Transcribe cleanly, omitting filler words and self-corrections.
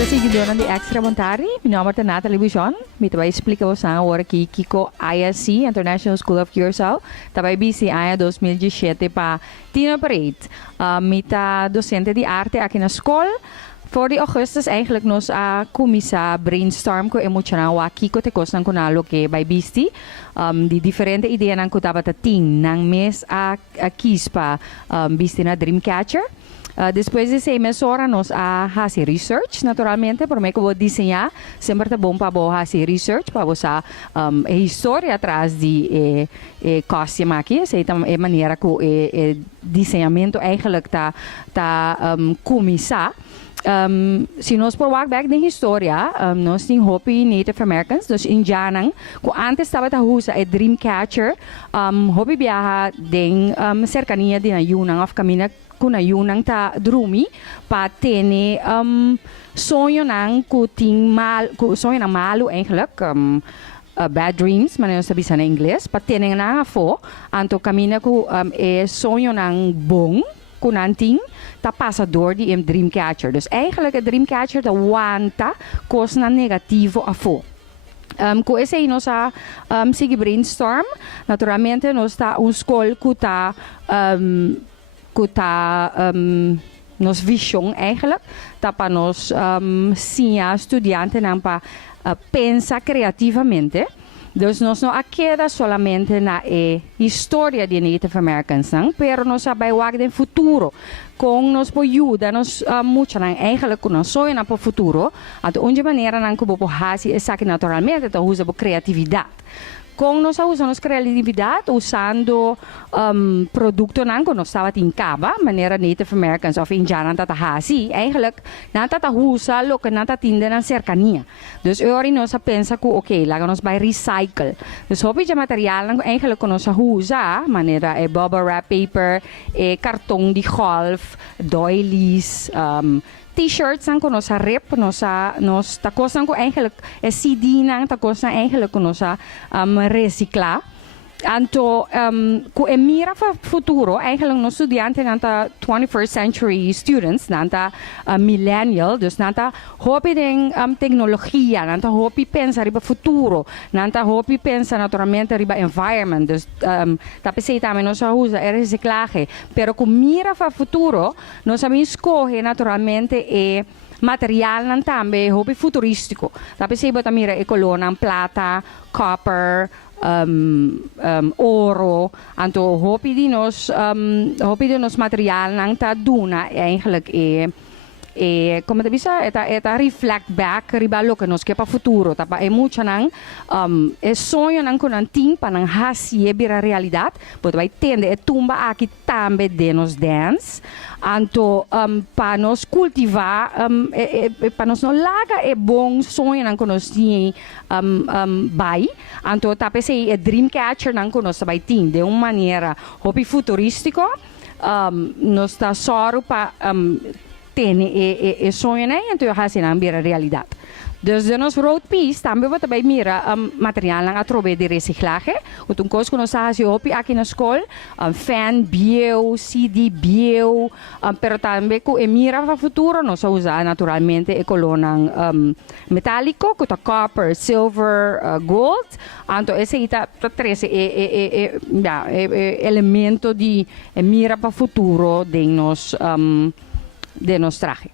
Para seguidor ng Extra Montari, minamar na television, mito ba explica ko sa ora ki Kiko ISC, International School of Curaçao, tabay BCI 2017 pa Tina Parade. Mita docente di arte aqui na escola. Voor die augustus eigenlijk nos a kumisa brainstorm ko emotional wa Kiko te kos ng kunalo ke by Bisti. Di diferente ideia ng kutabat ting ng mes a kispa Bisti na Dreamcatcher. Depois de 6 meses nos a fazer research, naturalmente, por meio que vou desenhar, sempre é bom para fazer research, para você a história atrás de costume aqui, essa é a maneira que o desenhamento eigenlijk começar. Se nós por back na história, nós temos Hopi Native Americans, dos indianos, que antes estava a usar o Dreamcatcher, Hopi viaja de cercania de Yunnan, of caminho kuna Yunnan ta drumi pa tene sonho nang sonho nang malu eigenlijk bad dreams, mas não sabia em inglês, pa tene na fo anto camina ku sonho nang bom kunanting ta passador di Dreamcatcher. Dus eigenlijk het Dreamcatcher ta wanta kos na negativo afo. Kung esse nós sige brainstorm, naturalmente nós ta school kuta nos vision eigenlijk, tapa nos sia estudiante nang pa pensa creativamente. Dus nós não queda solamente na história de Native Americans, não? Pero nós vai wag no futuro. Com nos po ajuda, nos muito nang eigenlijk kung sonho na po futuro, at onde maneira nang kubo po hasi esaki naturalmente, to usa po creatividade. Kung nós usamos criatividade usando produto nang kung nós estava em Caba, maneira Native Americans of Indianan tatahasi, eigenlijk natatahusa lo que natatinda ng cercania. Dus ori nós pensa ko okay, laga nós by recycle. Dus hopi de material nang eigenlijk kung nós usa, maneira bubble wrap paper, kartong di golf, doilies, t-shirts ang kuno sa rep nos takos ang ko eigenlijk CD nang takos na eigenlijk kuno sa recicla anto ku emira fa futuro eigenlijk nos estudiante nanta 21st century students nanta millennial dus nanta hopi ding teknolohiya nanta hopi pensa riba futuro nanta hopi pensa naturalmente riba environment dus tapi sei tame nos usa reciclaje pero ku mira fa futuro nos ami escoge naturalmente material ng tambe hopi futuristico tapi sei bota mira ecolona plata copper oro, anto hopi di nos material nang ta duna eigenlijk como te bisa eta reflect back ribalo que nos kepa futuro tapa mucha nang sonho nang kunanting panang hasie bira realidad but vai tende tumba aqui tambe de nos dance anto pa nos cultivar pa nos no laga bom sonho nang kunos ni bai anto tape sei Dreamcatcher nang kunos vai tin de uma maneira hopi futuristico nos ta soro pa tene sonho né então eu hasin ang bira realidad. Dus de nos road piece também wat bij mira materiaal lang atrobe de reciclaje. Utong kos kuno sa hasi opi aqui na escola fan bio, CD bio, pero também ku emira para futuro nos usa naturalmente ecolonang metálico, kuta copper, silver, gold. Anto esse ita tres elemento de mira para futuro de nos traje.